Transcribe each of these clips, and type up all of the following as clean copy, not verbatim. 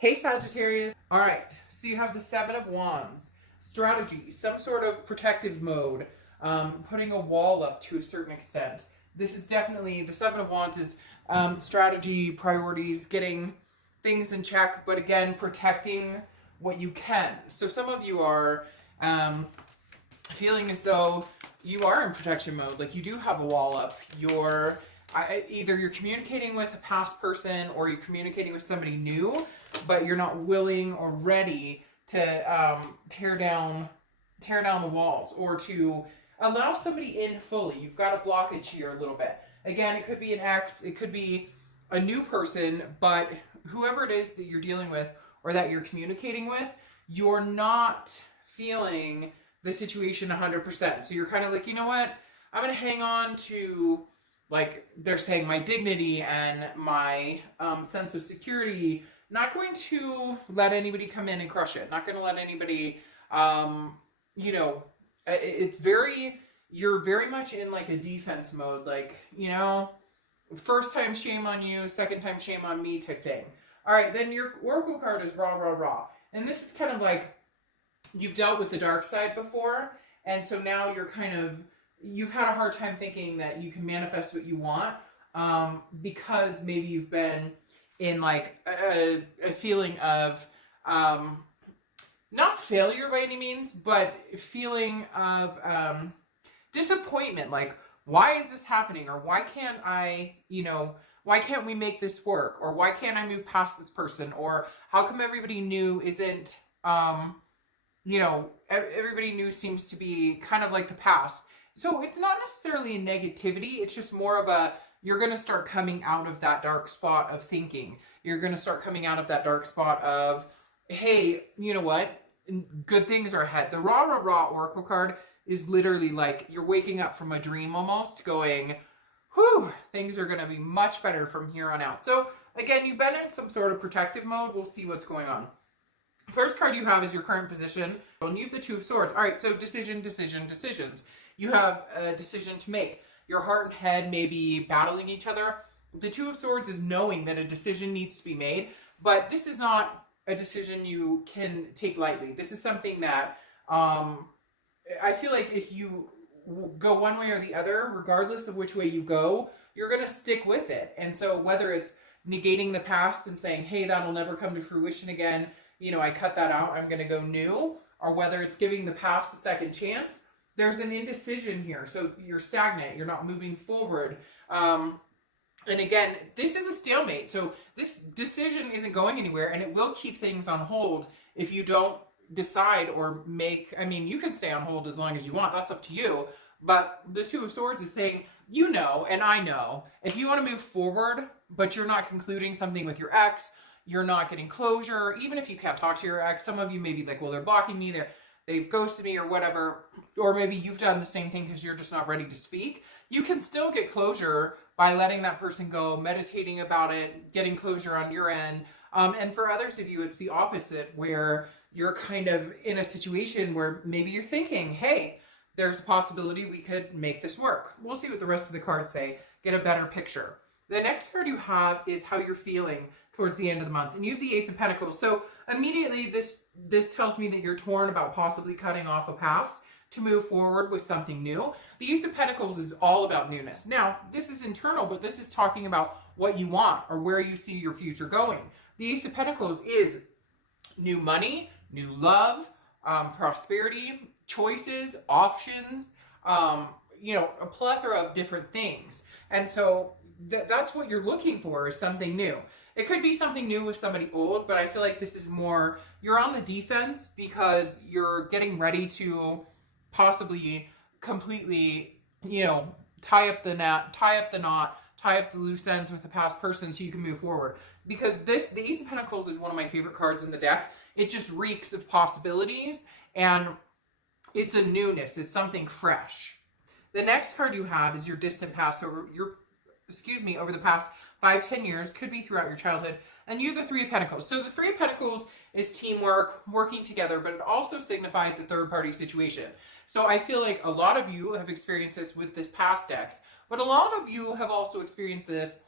Hey Sagittarius. All right, so you have the Seven of Wands. Strategy, some sort of protective mode, putting a wall up to a certain extent. This is definitely, the Seven of Wands is strategy, priorities, getting things in check, but again, protecting what you can. So some of you are feeling as though you are in protection mode, like you do have a wall up. Either you're communicating with a past person or you're communicating with somebody new, but you're not willing or ready to tear down the walls or to allow somebody in fully. You've got a blockage here a little bit. Again, it could be an ex, it could be a new person, but whoever it is that you're dealing with or that you're communicating with, you're not feeling the situation 100%. So you're kind of like, you know what? I'm going to hang on to, like they're saying, my dignity and my sense of security. Not going to let anybody come in and crush it. Not going to let anybody, you're very much in like a defense mode. Like, first time shame on you, second time shame on me type thing. All right, then your Oracle card is rah, rah, rah. And this is kind of like, you've dealt with the dark side before. And so now you've had a hard time thinking that you can manifest what you want because maybe you've been in like a feeling of not failure by any means, but feeling of disappointment. Like, why is this happening? Or why can't why can't we make this work? Or why can't I move past this person? Or how come everybody new isn't, everybody new seems to be kind of like the past. So it's not necessarily a negativity. It's just more of you're going to start coming out of that dark spot of thinking. You're going to start coming out of that dark spot of, hey, you know what? Good things are ahead. The rah, rah, rah Oracle card is literally like you're waking up from a dream almost going, whew, things are going to be much better from here on out. So again, you've been in some sort of protective mode. We'll see what's going on. First card you have is your current position. And you have the Two of Swords. All right, so decisions. You have a decision to make. Your heart and head may be battling each other. The Two of Swords is knowing that a decision needs to be made, but this is not a decision you can take lightly. This is something that I feel like if you go one way or the other, regardless of which way you go, you're going to stick with it. And so whether it's negating the past and saying, hey, that'll never come to fruition again, I cut that out, I'm going to go new, or whether it's giving the past a second chance, there's an indecision here. So you're stagnant. You're not moving forward. And again, this is a stalemate. So this decision isn't going anywhere, and it will keep things on hold if you don't decide or make, you can stay on hold as long as you want. That's up to you. But the Two of Swords is saying, and I know, if you want to move forward, but you're not concluding something with your ex, you're not getting closure, even if you can't talk to your ex, some of you may be like, well, they're blocking me, they've ghosted me or whatever, or maybe you've done the same thing because you're just not ready to speak. You can still get closure by letting that person go, meditating about it, getting closure on your end. And for others of you, it's the opposite, where you're kind of in a situation where maybe you're thinking, hey, there's a possibility we could make this work. We'll see what the rest of the cards say, get a better picture. The next card you have is how you're feeling towards the end of the month. And you have the Ace of Pentacles. So immediately this tells me that you're torn about possibly cutting off a past to move forward with something new. The Ace of Pentacles is all about newness. Now, this is internal, but this is talking about what you want or where you see your future going. The Ace of Pentacles is new money, new love, prosperity, choices, options, a plethora of different things. And so that's what you're looking for, is something new. It could be something new with somebody old, but I feel like this is more, you're on the defense because you're getting ready to possibly completely, tie up the knot, tie up the loose ends with the past person so you can move forward. Because the Ace of Pentacles is one of my favorite cards in the deck. It just reeks of possibilities, and it's a newness. It's something fresh. The next card you have is your distant past, over the past 5-10 years, could be throughout your childhood. And you have the Three of Pentacles. So the Three of Pentacles is teamwork, working together, but it also signifies a third-party situation. So I feel like a lot of you have experienced this with this past ex, but a lot of you have also experienced this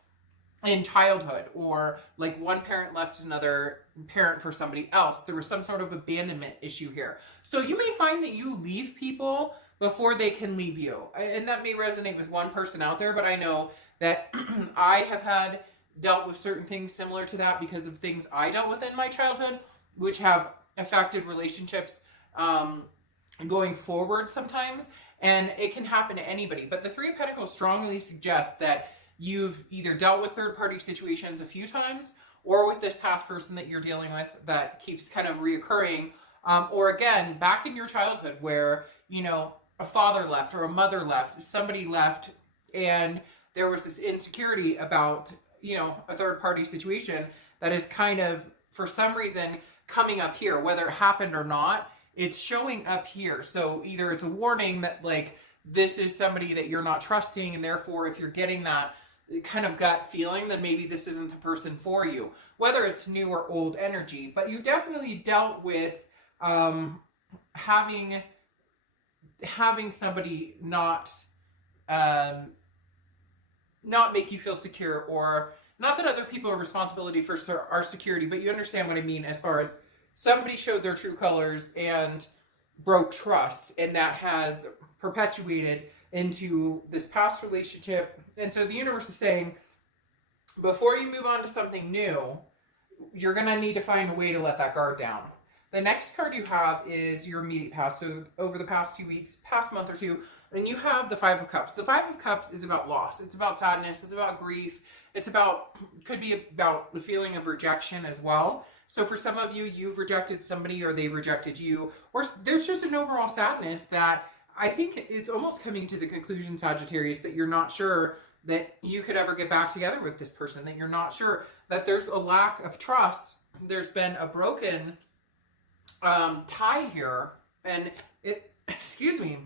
in childhood, or like one parent left another parent for somebody else. There was some sort of abandonment issue here. So you may find that you leave people before they can leave you. And that may resonate with one person out there, but I know that I have had dealt with certain things similar to that because of things I dealt with in my childhood, which have affected relationships going forward sometimes. And it can happen to anybody. But the Three of Pentacles strongly suggests that you've either dealt with third-party situations a few times, or with this past person that you're dealing with that keeps kind of reoccurring, or again, back in your childhood where, you know, a father left or a mother left, somebody left, and there was this insecurity about, you know, a third-party situation that is kind of, for some reason, coming up here, whether it happened or not. It's showing up here. So either it's a warning that like this is somebody that you're not trusting, and therefore if you're getting that kind of gut feeling, then maybe this isn't the person for you, whether it's new or old energy. But you've definitely dealt with having somebody not make you feel secure, or not that other people are responsibility for our security, but you understand what I mean as far as somebody showed their true colors and broke trust, and that has perpetuated into this past relationship. And so the universe is saying, before you move on to something new, you're going to need to find a way to let that guard down. The next card you have is your immediate past. So over the past few weeks, past month or two, then you have the Five of Cups. The Five of Cups is about loss. It's about sadness. It's about grief. It's about, could be about the feeling of rejection as well. So for some of you, you've rejected somebody or they've rejected you, or there's just an overall sadness that I think it's almost coming to the conclusion, Sagittarius, that you're not sure that you could ever get back together with this person, that you're not sure, that there's a lack of trust. There's been a broken tie here, and it, excuse me,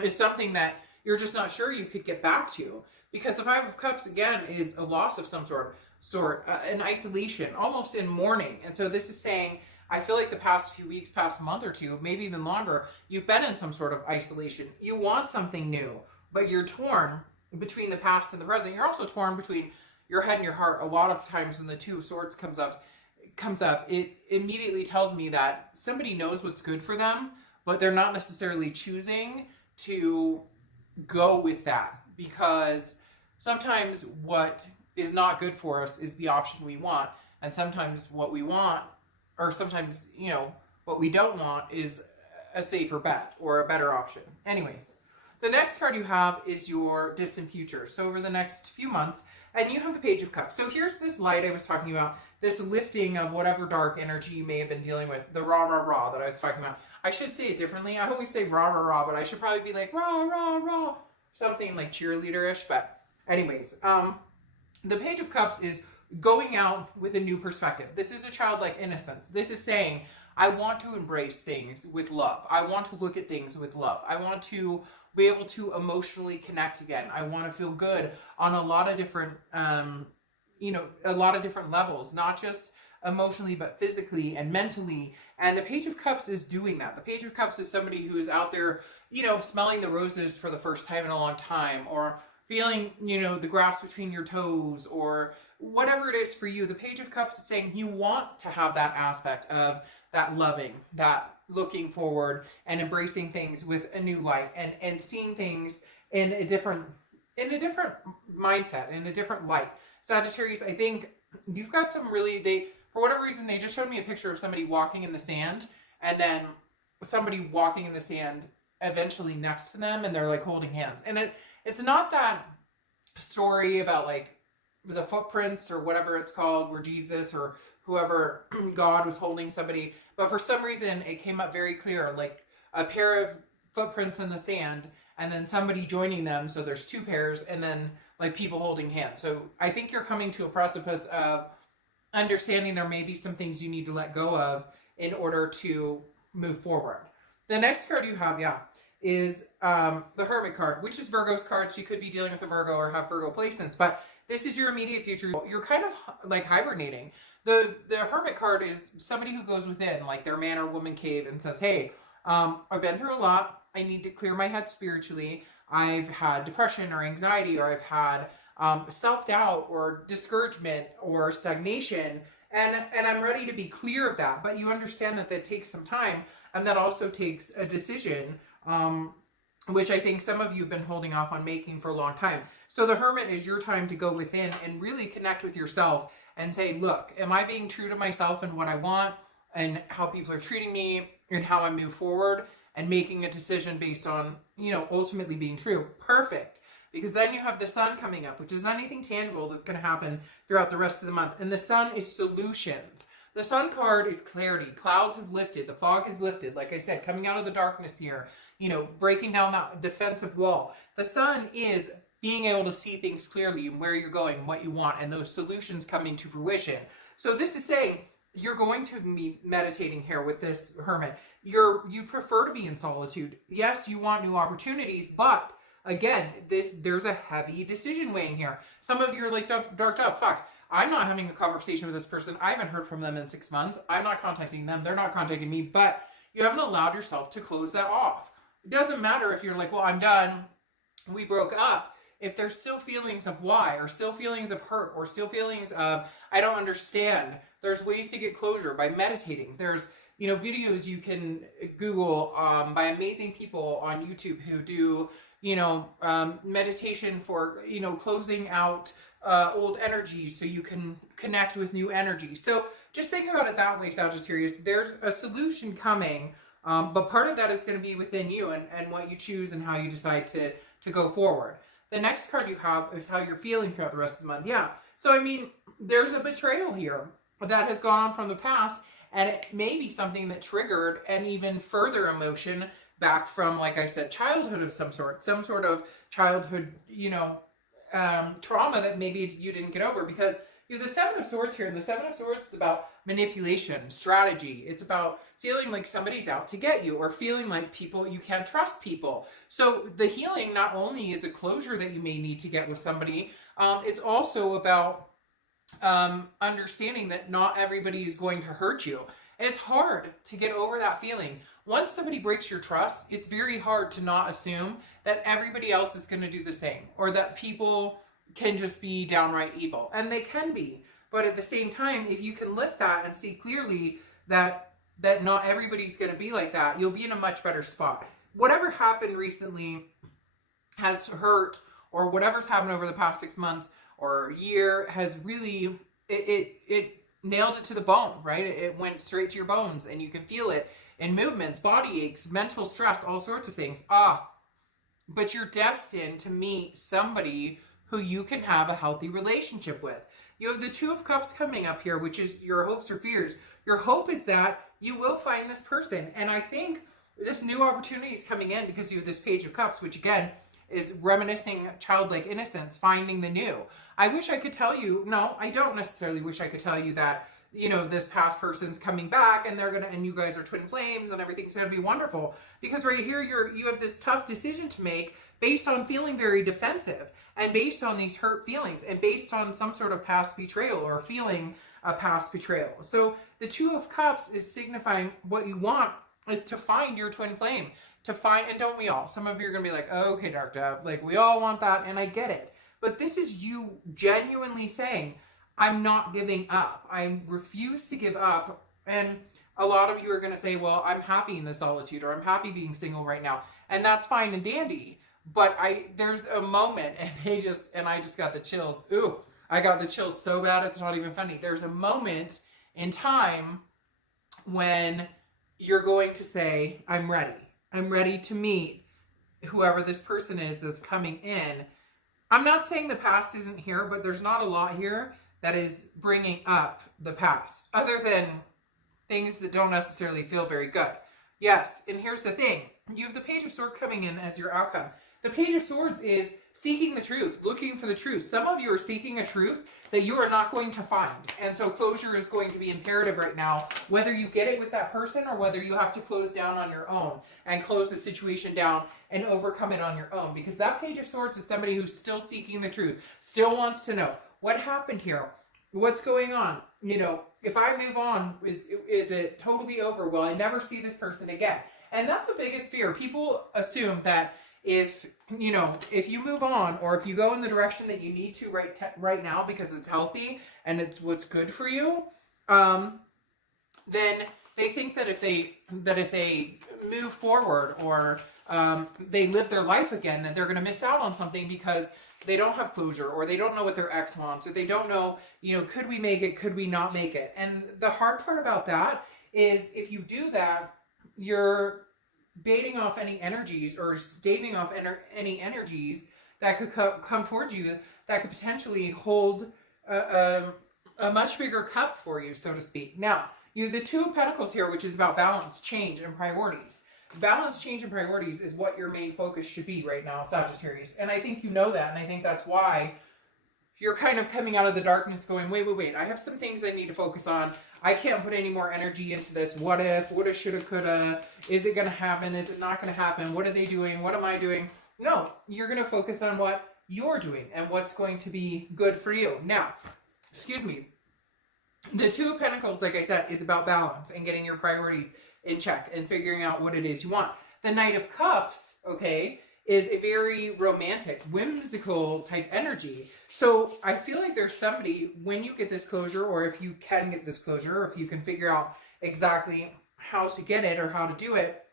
is something that you're just not sure you could get back to. Because the Five of Cups, again, is a loss of some sort, an isolation, almost in mourning. And so this is saying, I feel like the past few weeks, past month or two, maybe even longer, you've been in some sort of isolation. You want something new, but you're torn between the past and the present. You're also torn between your head and your heart. A lot of times when the Two of Swords comes up, it immediately tells me that somebody knows what's good for them, but they're not necessarily choosing to go with that, because sometimes what is not good for us is the option we want, and sometimes what we want, or sometimes, you know, what we don't want is a safer bet or a better option. Anyways, the next card you have is your distant future. So over the next few months, and you have the Page of Cups. So here's this light I was talking about, this lifting of whatever dark energy you may have been dealing with, the rah, rah, rah that I was talking about. I should say it differently. I always say rah, rah, rah, but I should probably be like rah, rah, rah, something like cheerleader-ish. But anyways, the Page of Cups is going out with a new perspective. This is a childlike innocence. This is saying, I want to embrace things with love. I want to look at things with love. I want to be able to emotionally connect again. I want to feel good on a lot of different, a lot of different levels, not just emotionally, but physically and mentally. And the Page of Cups is doing that. The Page of Cups is somebody who is out there, smelling the roses for the first time in a long time, or feeling, the grass between your toes, or whatever it is for you. The Page of Cups is saying you want to have that aspect of that loving, that looking forward and embracing things with a new light, and seeing things in a different mindset, in a different light. Sagittarius, I think you've got some really, for whatever reason, they just showed me a picture of somebody walking in the sand, and then somebody walking in the sand eventually next to them, and they're like holding hands. And it's not that story about like the footprints or whatever it's called, where Jesus or whoever, God, was holding somebody, but for some reason it came up very clear, like a pair of footprints in the sand, and then somebody joining them, so there's two pairs, and then like people holding hands. So I think you're coming to a precipice of understanding there may be some things you need to let go of in order to move forward. The next card you have, is the Hermit card, which is Virgo's card. She could be dealing with a Virgo or have Virgo placements, but this is your immediate future. You're kind of like hibernating. The Hermit card is somebody who goes within, like their man or woman cave, and says, hey, I've been through a lot. I need to clear my head spiritually. I've had depression or anxiety, or I've had self-doubt or discouragement or stagnation. And I'm ready to be clear of that. But you understand that takes some time, and that also takes a decision, which I think some of you have been holding off on making for a long time. So the Hermit is your time to go within and really connect with yourself and say, look, am I being true to myself and what I want and how people are treating me and how I move forward, and making a decision based on, ultimately being true. Perfect. Because then you have the Sun coming up, which is anything tangible that's going to happen throughout the rest of the month. And the Sun is solutions. The Sun card is clarity. Clouds have lifted. The fog has lifted. Like I said, coming out of the darkness here, breaking down that defensive wall. The Sun is being able to see things clearly and where you're going, what you want, and those solutions coming to fruition. So this is saying you're going to be meditating here with this Hermit. You prefer to be in solitude. Yes, you want new opportunities, but again, there's a heavy decision weighing here. Some of you are like, darked up, fuck, I'm not having a conversation with this person. I haven't heard from them in 6 months. I'm not contacting them. They're not contacting me, but you haven't allowed yourself to close that off. It doesn't matter if you're like, well, I'm done. We broke up. If there's still feelings of why, or still feelings of hurt, or still feelings of, I don't understand, there's ways to get closure by meditating. There's, videos you can Google by amazing people on YouTube who do, meditation for, closing out old energies so you can connect with new energy. So just think about it that way, Sagittarius. There's a solution coming, but part of that is going to be within you and what you choose and how you decide to go forward. The next card you have is how you're feeling throughout the rest of the month. Yeah. So, there's a betrayal here that has gone on from the past, and it may be something that triggered an even further emotion back from, like I said, childhood of some sort of childhood, trauma that maybe you didn't get over, because you have the Seven of Swords here, and the Seven of Swords is about manipulation, strategy. It's about feeling like somebody's out to get you, or feeling like you can't trust people. So the healing not only is a closure that you may need to get with somebody, it's also about understanding that not everybody is going to hurt you. And it's hard to get over that feeling. Once somebody breaks your trust, it's very hard to not assume that everybody else is going to do the same, or that people can just be downright evil. And they can be. But at the same time, if you can lift that and see clearly that not everybody's going to be like that, you'll be in a much better spot. Whatever happened recently has hurt, or whatever's happened over the past 6 months or year has really, it nailed it to the bone, right? It went straight to your bones, and you can feel it in movements, body aches, mental stress, all sorts of things. But you're destined to meet somebody who you can have a healthy relationship with. You have the Two of Cups coming up here, which is your hopes or fears. Your hope is that you will find this person. And I think this new opportunity is coming in because you have this Page of Cups, which again is reminiscing childlike innocence, finding the new. I wish I could tell you, no, I don't necessarily wish I could tell you that, this past person's coming back and and you guys are twin flames and everything's gonna be wonderful. Because right here, you have this tough decision to make based on feeling very defensive, and based on these hurt feelings, and based on some sort of past betrayal, or feeling a past betrayal. So the Two of Cups is signifying what you want is to find your twin flame. And don't we all? Some of you are going to be like, oh, okay, Dark Dove, like we all want that, and I get it. But this is you genuinely saying, I'm not giving up. I refuse to give up. And a lot of you are going to say, well, I'm happy in the solitude, or I'm happy being single right now. And that's fine and dandy. But there's a moment, and I just got the chills. Ooh, I got the chills so bad, it's not even funny. There's a moment in time when you're going to say, I'm ready. I'm ready to meet whoever this person is that's coming in. I'm not saying the past isn't here, but there's not a lot here that is bringing up the past, other than things that don't necessarily feel very good. Yes, and here's the thing. You have the Page of Swords coming in as your outcome. The Page of Swords is seeking the truth, looking for the truth. Some of you are seeking a truth that you are not going to find. And so closure is going to be imperative right now, whether you get it with that person or whether you have to close down on your own and close the situation down and overcome it on your own. Because that Page of Swords is somebody who's still seeking the truth, still wants to know what happened here, what's going on. If I move on, is it totally over? Will I never see this person again? And that's the biggest fear. People assume that if, you know, if you move on, or if you go in the direction that you need to right now because it's healthy and it's what's good for you, then they think that if they move forward, or they live their life again, that they're going to miss out on something because they don't have closure, or they don't know what their ex wants, or they don't know, you know, could we make it, could we not make it? And the hard part about that is, if you do that, you're baiting off any energies, or staving off any energies that could come towards you, that could potentially hold a much bigger cup for you, so to speak. Now, you have the Two of Pentacles here, which is about balance, change, and priorities. Balance, change, and priorities is what your main focus should be right now, Sagittarius. And I think you know that, and I think that's why you're kind of coming out of the darkness going, wait, I have some things I need to focus on. I can't put any more energy into this. What if, woulda, shoulda, coulda, is it going to happen? Is it not going to happen? What are they doing? What am I doing? No, you're going to focus on what you're doing and what's going to be good for you. Now, excuse me, the Two of Pentacles, like I said, is about balance and getting your priorities in check and figuring out what it is you want. The Knight of Cups, okay, is a very romantic, whimsical type energy. So I feel like there's somebody, when you get this closure, or if you can get this closure, or if you can figure out exactly how to get it or how to do it,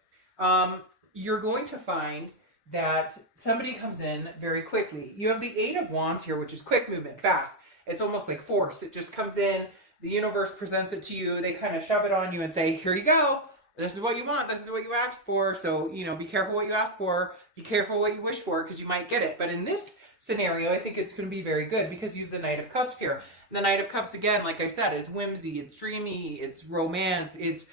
you're going to find that somebody comes in very quickly. You have the Eight of Wands here, which is quick movement, fast. It's almost like force. It just comes in. The universe presents it to you. They kind of shove it on you and say, here you go. This is what you want. This is what you asked for. So, you know, be careful what you ask for. Be careful what you wish for, because you might get it. But in this scenario, I think it's going to be very good because you have the Knight of Cups here. The Knight of Cups, again, like I said, is whimsy. It's dreamy. It's romance. It's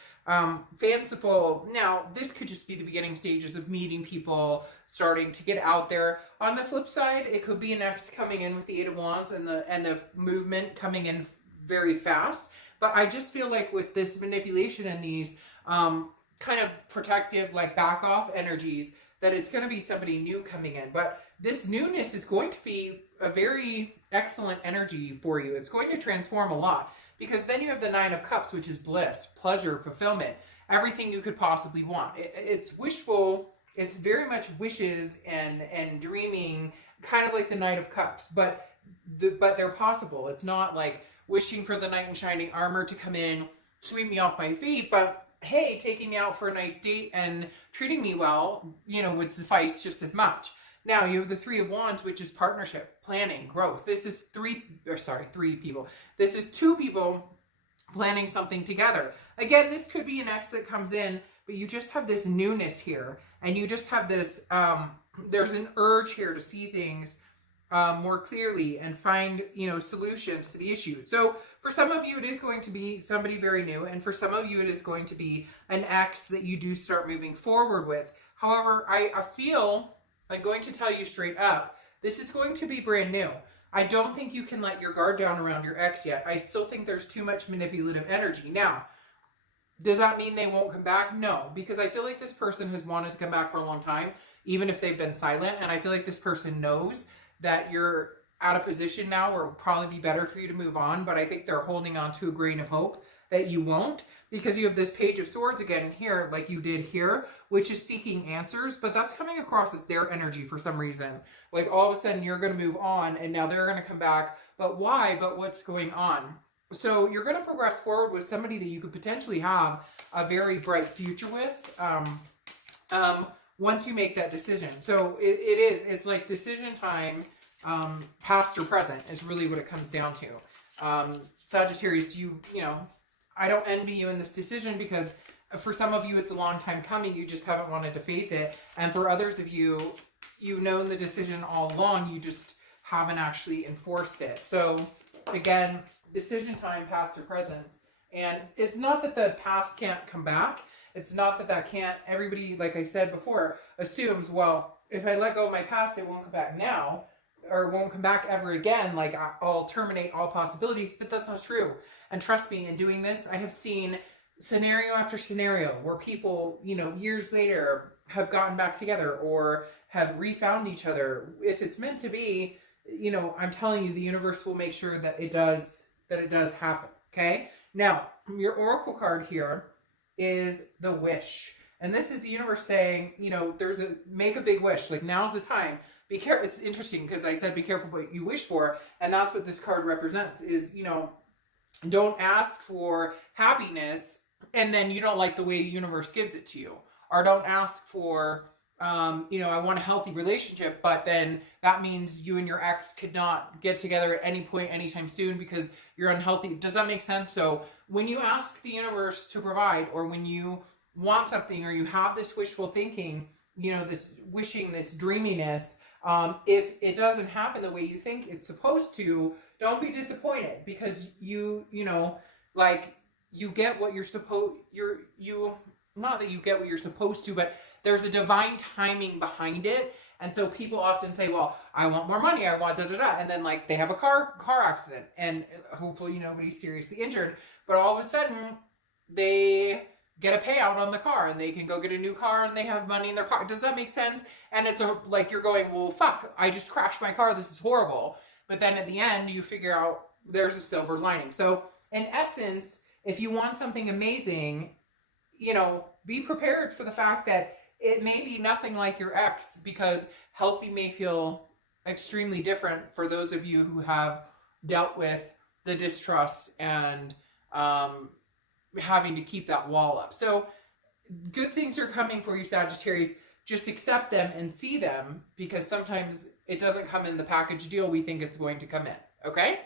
fanciful. Now, this could just be the beginning stages of meeting people, starting to get out there. On the flip side, it could be an ex coming in with the Eight of Wands and the movement coming in very fast. But I just feel like with this manipulation and these kind of protective, like back off energies, that it's going to be somebody new coming in. But this newness is going to be a very excellent energy for you. It's going to transform a lot, because then you have the Nine of Cups, which is bliss, pleasure, fulfillment, everything you could possibly want. It's wishful. It's very much wishes and dreaming, kind of like the Knight of Cups, but they're possible. It's not like wishing for the knight in shining armor to come in, sweep me off my feet, but hey, taking me out for a nice date and treating me well, you know, would suffice just as much. Now, you have the Three of Wands, which is partnership, planning, growth. This is three people. This is two people planning something together. Again, this could be an ex that comes in, but you just have this newness here, and you just have this, there's an urge here to see things more clearly and find, you know, solutions to the issue. So for some of you, it is going to be somebody very new. And for some of you, it is going to be an ex that you do start moving forward with. However, I feel, I'm going to tell you straight up, this is going to be brand new. I don't think you can let your guard down around your ex yet. I still think there's too much manipulative energy. Now, does that mean they won't come back? No, because I feel like this person has wanted to come back for a long time, even if they've been silent. And I feel like this person knows that you're at a position now where it will probably be better for you to move on, but I think they're holding on to a grain of hope that you won't, because you have this Page of Swords again here, like you did here, which is seeking answers, but that's coming across as their energy for some reason. Like all of a sudden you're going to move on and now they're going to come back, but why? But what's going on? So you're going to progress forward with somebody that you could potentially have a very bright future with, once you make that decision. So it's like decision time, past or present is really what it comes down to. Sagittarius, you know, I don't envy you in this decision, because for some of you, it's a long time coming. You just haven't wanted to face it. And for others of you, you've known the decision all along. You just haven't actually enforced it. So again, decision time, past or present. And it's not that the past can't come back. It's not that that can't, everybody, like I said before, assumes, well, if I let go of my past, it won't come back now, or won't come back ever again. Like I'll terminate all possibilities, but that's not true. And trust me, in doing this, I have seen scenario after scenario where people, you know, years later have gotten back together or have refound each other. If it's meant to be, you know, I'm telling you, the universe will make sure that it does happen. Okay. Now, your oracle card here is the Wish. And this is the universe saying, you know, make a big wish. Like, now's the time. Be careful. It's interesting because I said be careful what you wish for. And that's what this card represents is, you know, don't ask for happiness and then you don't like the way the universe gives it to you. Or don't ask for, you know, I want a healthy relationship, but then that means you and your ex could not get together at any point anytime soon because you're unhealthy. Does that make sense? So when you ask the universe to provide, or when you want something, or you have this wishful thinking, you know, this wishing, this dreaminess, if it doesn't happen the way you think it's supposed to, don't be disappointed, because you know, like, you get what you're supposed, not that you get what you're supposed to, but there's a divine timing behind it. And so people often say, well, I want more money, I want da-da-da. And then, like, they have a car accident, and hopefully nobody's seriously injured. But all of a sudden, they get a payout on the car, and they can go get a new car, and they have money in their pocket. Does that make sense? And it's like, you're going, well, fuck, I just crashed my car, this is horrible. But then at the end, you figure out there's a silver lining. So in essence, if you want something amazing, you know, be prepared for the fact that it may be nothing like your ex, because healthy may feel extremely different for those of you who have dealt with the distrust and having to keep that wall up. So good things are coming for you, Sagittarius. Just accept them and see them, because sometimes it doesn't come in the package deal we think it's going to come in. Okay?